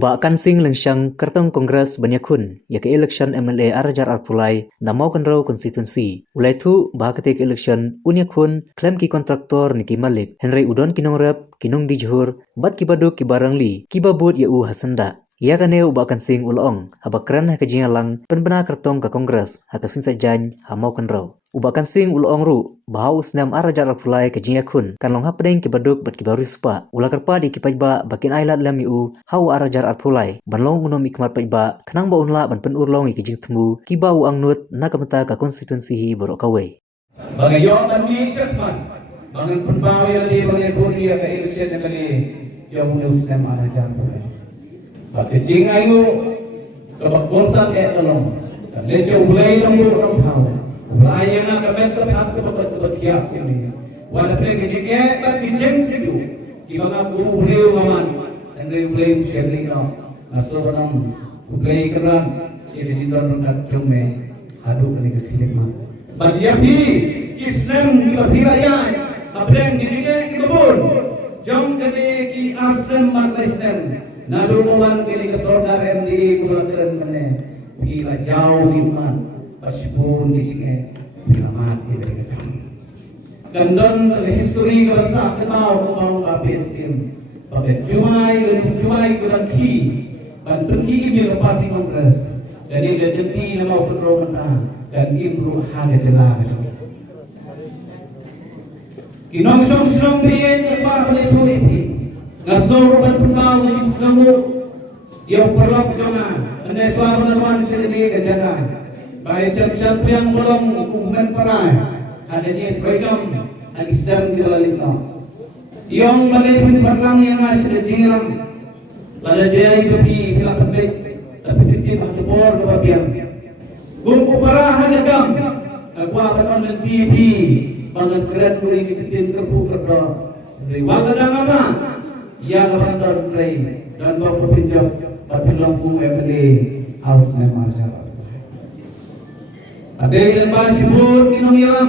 Ubah kansing lengsyang kertong kongres banyakun ya ke election MLA Arajar Arpulai namau kenrau konstituensi. Ulai tu bah ketik election unyakun klaim ki kontraktor Niki Malik Henry Udon kinongrep kinong di Johor bat kibaduk kibarangli kibabut ya u hasanda. Ia kane ubah kansing ulong habakran ha kejingalang penbena kertong ke kongres ha kasing sajan ha mau kenrau. Ubah kansing ulong ru bahau senam Arajar Arpulai kejingakun kan long ha pedeng kibaduk bat kibaru supa. Ula kerpa di kipajba bakin ailat lam yu hau Arajar Arpulai banlong unom ikmat pajba kenang ba unla ban penurlong ikijing temu kiba u angnut na kamata ka konstituensi hi borok kawe. Bagayon kami syakman bangan penpawi di bangan puri ka election kali yang unus senam Arajar Arpulai. Pakicing ayu kebakonsat tolong. Leso ulay ng burong tao. Ulay na kamet at kebakiak ini. Wala pre kicing at kicing itu. Kibang aku ulay ngaman. Andre ulay syedli ka. Naso banam ulay keran. Ini didon nak jome. Adu kali kecilek mah. Bagiapi kisnem kibahirayan. Apreng kicing kibabun. Jom kali ki asrem marlaisnem. Nadu mawan kini ke saudara MDI kurang mana bila jauh iman pasipun kicing bila mati mereka kandon history bangsa kenal kau apa skim pakai cumai kurang ki ban pergi ini parti kongres jadi jadi nama pemerintah dan imru hanya jelas kinong song biyen apa itu ini Nasdor ban pembau di Islamu yang perlu jangan anda suara menawan sendiri kejagaan baik siap-siap yang belum hukuman perai ada di program yang sedang dilakukan yang bagi perang yang masih dijilang pada jaya itu bila penting tapi titip atau bor kebagian gumpu parah hanya gam aku akan TV bangun keren boleh kita terpukul dari waktu nama yang random train dan bawa pinjam tapi lampung MLA aus nama masyarakat. Ada yang masih pun minum yang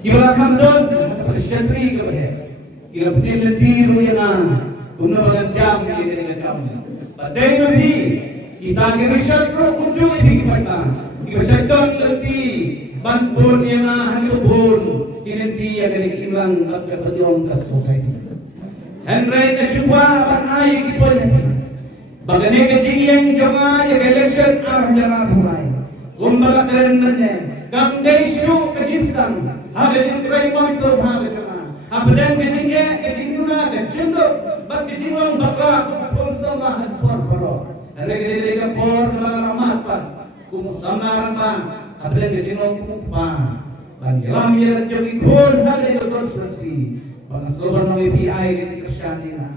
kira kandon bersyatri kepada kira betul letiru yang guna bagian jam di jam. Ada yang lebih kita kira syatru muncul di kita kira syatron leti banpun yang hari pun kinti yang dari hilang atau berjuang ke society. Henry kesyuwa panai kipon bagane kecing jonga ya election arjara mulai gumbaga kerennya kam desu kecistang haga jintrai mamso haga jonga abdan kecing tuna kecindo bak kecing long bakla kupon sama por poro Henry kecing por kalamat pat kum samaran pa abdan kecing long kupa ban lam ya jogi kon haga konstruksi Slogan ng API kasi Kristyanina.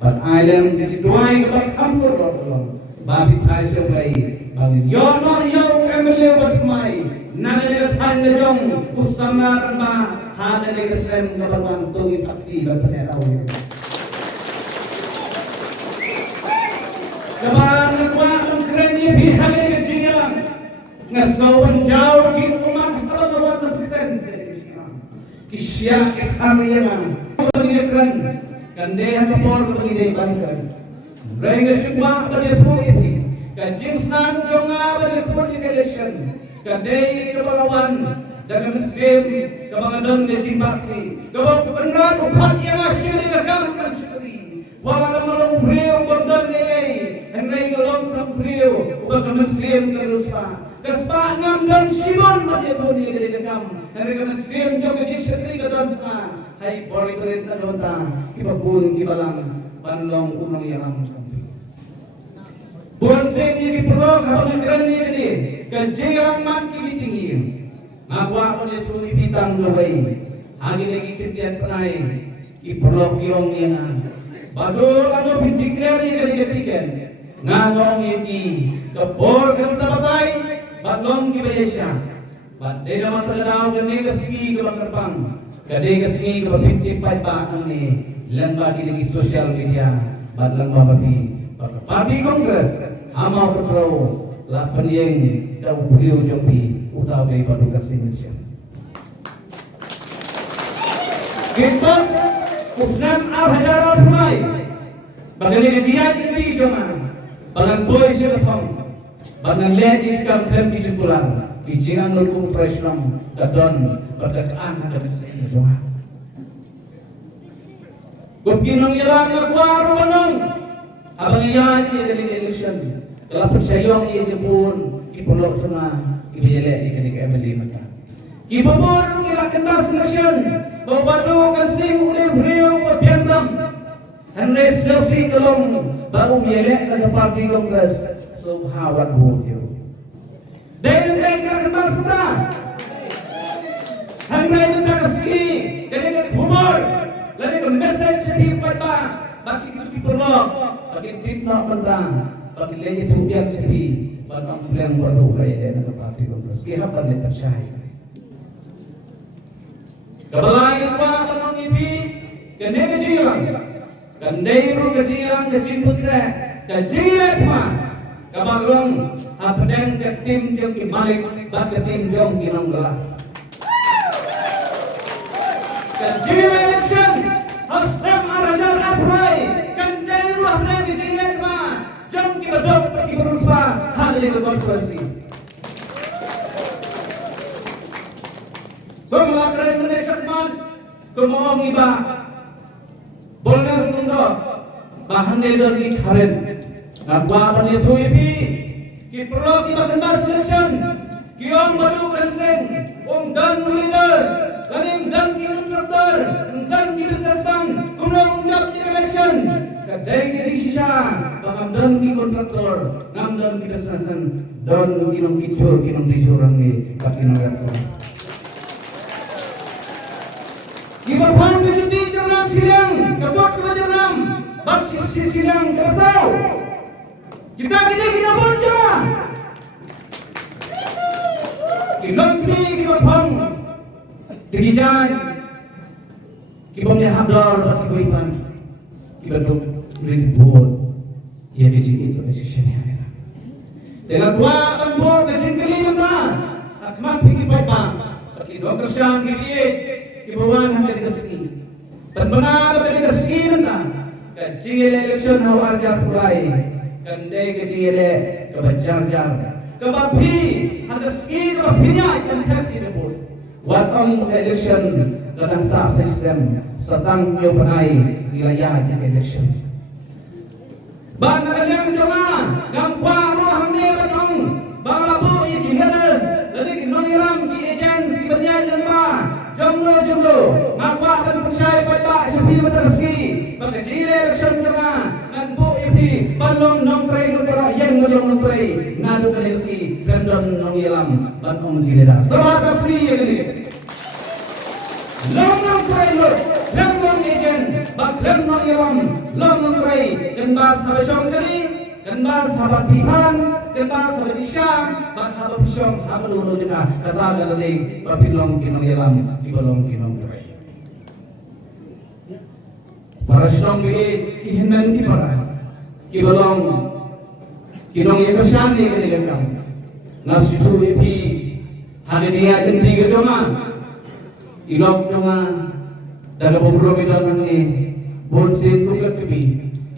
But island kasi duway kapag ampur rolong. Babi tayo siya bay. Bangin yon o yung MLA ba't kumay. Nananilatan na yung usamaran ba. Hana na kasem kababang tungi takti ba't panetawin. Kabang nagwa ang krenye bihag na kajilang. Ngasgawan jauh kinumak kapagawan ng kitan. Kisya ikhariyan pagilikan kandehan kapor pagilikan Rengga syukwa pagilikan ini Kanjing senang jonga pagilikan election Kandei kepalawan Dalam mesin Kebangadon kecing bakri Kebab kebenaran upat yang asyik dikakam Kansyukri Walau malong beliau berdon nilai Henry gelong tak beliau Ubah ke mesin keruspa Kespa ngam dan simon pagilikan ini dikakam Henry ke mesin jonga jisri kedon Hai pori perintah donta kibakun kibalang banlong unang yang buan seni diperok habang kerani ini kenjirang man kibitingi ngagwa ko nito ipitang laway hagi lagi kintian penai iperok yong yang badul ano pintikleri kali ketiken ngangong ini kebor kan sabatay batlong kibayesya bat deda matagadaw gani kasigi kebakarpang kadai kesini ke pinti pajak ni lembah di sosial media badlang babi parti kongres ama pro la penjeng dau beliau jambi utau dari paduka Indonesia kita usnan Arajar Arpulai Bagaimana dia ini cuma bagan boy siapapun, bagan lihat ikam term kesimpulan, kijian nurku preslam kadon berkataan ada mesin cuma. Kupinong ilang agwaro manong, abang iyan dari election, kalau persayong ia jepun, ipolok cuma, ibajale ikan MLA mata. Kibabor nung ilakan bas election, babado kasing ulir beliau berbiantam. Henry Selfie kalong baru mielek ke parti Kongres subhawat bukyo. Dan kembali kita. Henry kita keski, jadi humor, lalu ke message di pada basi kita diperlok, bagi timna pendang, bagi lagi tujuan sepi, pada plan baru kaya ke parti Kongres. Kihap dan percaya. Kebalai apa kalau ini, kena kejilang. Kandairu kecilan kecil putra, kejilat mah, kabalong, apedeng ketim jom ki malik, bak ketim jom ki nonggelah. Kecil election, hasram arajar aprai, kandairu apedeng kecilat mah, jom ki bedok pergi beruspa, hal yang berkonsultasi. Kumlakrai menesyakman, kumohong iba. Boleh sundok bahan dari karen ngapa bani itu ibi perlu kita kembali selection kiong baru present dan leaders kalim dan kontraktor dan businessman kunong job election kadai di sisa bakam dan kontraktor ngam dan businessman dan kinong kicur kinong disurang ni kinong rasa Kibabang kejuti jernam silang, kebot ke jernam, baksis silang kerasau. Kita bocah. Kinong kibabang, digijan, kibabnya habdar bagi kuipan, kibaduk ribut, ia dijini itu decisionnya. Dengan kuat tempur kecil kelima, akmat pikir baik-baik, bagi dua kerjaan kibiet. Kibawan dari keski, benar dari keski mana? Kecil election hawajar pulai, kandai kecil kebajar, kebapi keski kebapinya yang kami rebut. Waktu election dalam sah sistem setang nyobanai wilayah election. Bana yang jangan gampang rohani batang, babu ini hadas, lalu nongiram ki agensi berjalan bah. Jumlah, ngapa akan percaya pada sepi bertersi, pada jile election cuma, nanpu ipi, balong nongtrai nongtera yang balong nongtrai, ngadu koneksi, trendon nongilam, banong jileda. Selamat kapri ya kali. Long nongtrai lor, trendon agent, bak trend nongilam, long nongtrai, kenbas habisong kali, kenbas habat tipan, kenbas habat isyam, bak habat isyam, habat ulu juga, kata galalik, papilong kinongilam. Kibalong kinong terai. Para sinong biit kihinan ki para. Kibalong kinong ikasan ni kanilang. Nasitu ipi hanidia kendi kejoma. Ilok joma dalam beberapa bidang ni bonsit bukan kibi.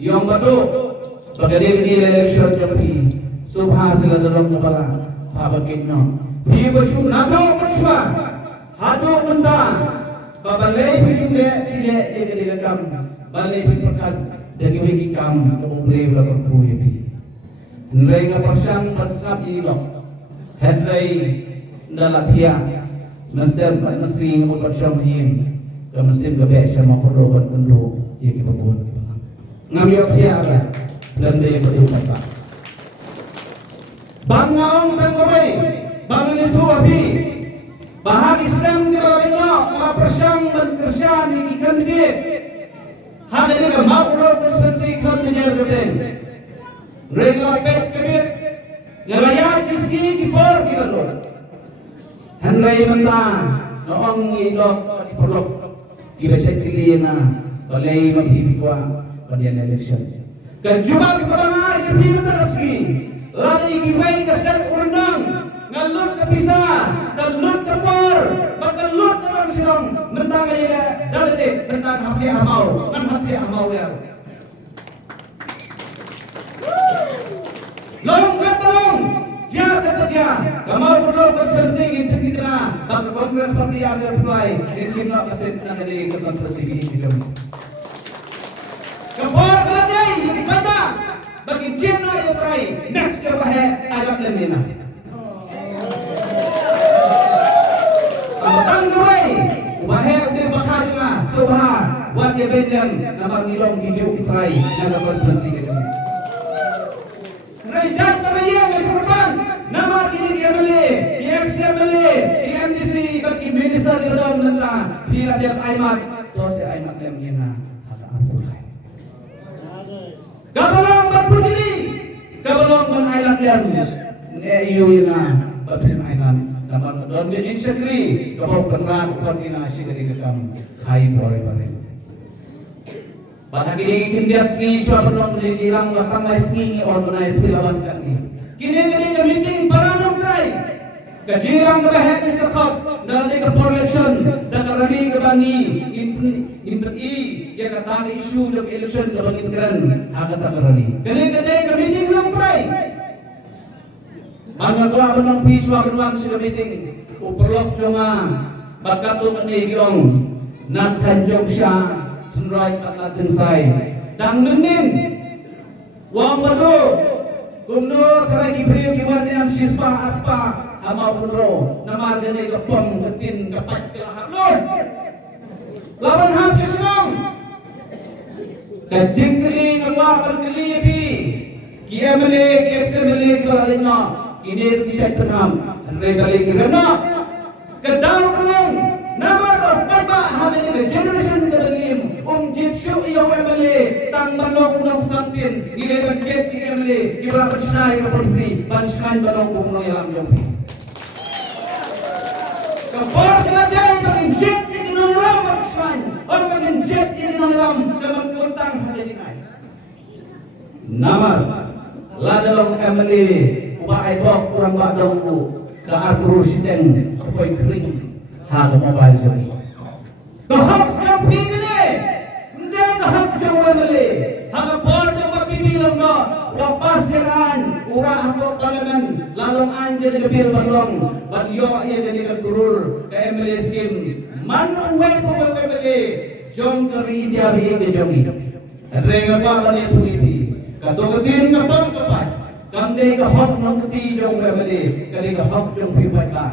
Yang batu bagadi di election tapi subha sila dalam kepala habakin no. Bi bersum nago bersua. Hadu mentah, babalai pusing sile ini lekam, balai berkat dari bagi kam kemudian belakang kuih. Nilai ngapasang pasrap ilok, headlay dalatia, nasdem nasri ngapasang him, kemudian kebesar makro berkendu ia kebun. Ngambil siapa dan dia berjumpa. Bangang tanggapai, bangang itu api. Bahag Islam kita rinok, persang dan kerjaan ikan dia. Hanya ini makro konsentrasi ikan menjadi betul. Mereka pet kebit, ngerayat kiski kipor kita lor. Henry mentah, noong ilok dipelok, kita sekili na, balai maghibikwa pada election. Kejubah kepada sepi mentaraski, lari kibai kesan urundang. Ngalut ke pisah, ngalut ke por, bakalut ke bang sinong, mentang kaya dalite, mentang hati amau, kan hati amau ya. Long katong dia kata dia, kamau perlu konspirasi ini kena, tapi Kongres Parti ada reply, ini siapa persen dari konspirasi ini kami. Kapor keladi, mana bagi Cina yang terakhir, next ke bahaya agak lemina. Tang duai, bahaya udah bakal juga, subah, buat dia bendem, nama nilong hijau terakhir, yang konspirasi ini. Rejat namanya keserban, nama kini dia beli, dia beli, MDC bagi minister di dalam negara, bila dia aimat, terus dia aimat yang kena, ada apa? Kabalong berpuji, kabalong berailan yang EU yang berailan, nama don di sendiri, kabau berat koordinasi dari kami, hai boleh. Pada kini dia ski suara belum dijilang belakang ski organize pilawan kami. Kini meeting para nongtrai. Kejirang kebahagiaan sekop dalam ke election dan lagi ke bani imperi yang kata isu dalam election dalam imigran agak tak berani. Kini ke meeting nongtrai. Angkat dua benang pisau beruang sudah meeting. Uperlok cuma bakatu menegong nak kanjong syah. Sunrai kata tensai dan menin wang baru kuno keragi beriu kiwan yang sispa aspa ama bunro nama gene kepom ketin kepat kelahap lor lawan ham sisenong kajing kering apa berkeli pi kia melek ekser melek beralina kini bisa penam regali kirana kedau kelong nama berapa hamil generation kedalim jit syuk yang emele tang balong unang santin ile jet emele kibra bersnai polisi bersnai balong unang yang jompi kapor selajai bagi jet ini nang bersnai orang bagi jet ini nang jaman kutang hajinai nama ladalong emele upai bok kurang badong ke atur siten koi kering ha mobile joni kahap jompi ini hak jawab mele, hak bor jawab bilang do, wapas jalan, urah hak parlemen, lalong anjir lebih balong, badio ia jadi keturur ke MLA skim, manu way pokok MLA, jom keri dia bihi jomi, rega apa bani tuipi, kato ketin kapal kapat, kamde ke hak nongti jom MLA, kali ke hak jom pipaika,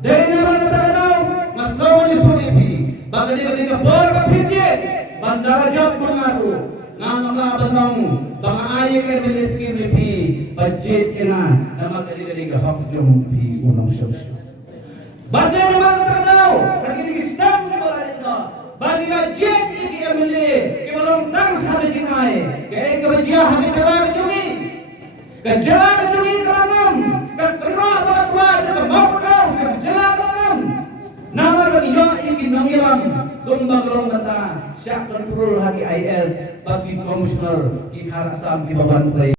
dena mana tahu, masawali tuipi, bagadi ke bor kapijit. Bandara job mengaku ngamla benong bang aye ke miskin pi budget ina nama kali ke hak jom pi unang sosial badai nama terdau lagi di Islam di balayna bagi budget ini emile ke balong tang hade jinai ke bajia hade jalan jumi ke jalan jumi kalam ke kerah batwa ke mokdau ke jalan kalam nama bagi yo iki nongilam tumbang long mata syak control hari IS pasti komisioner di Kharasam di Baban Play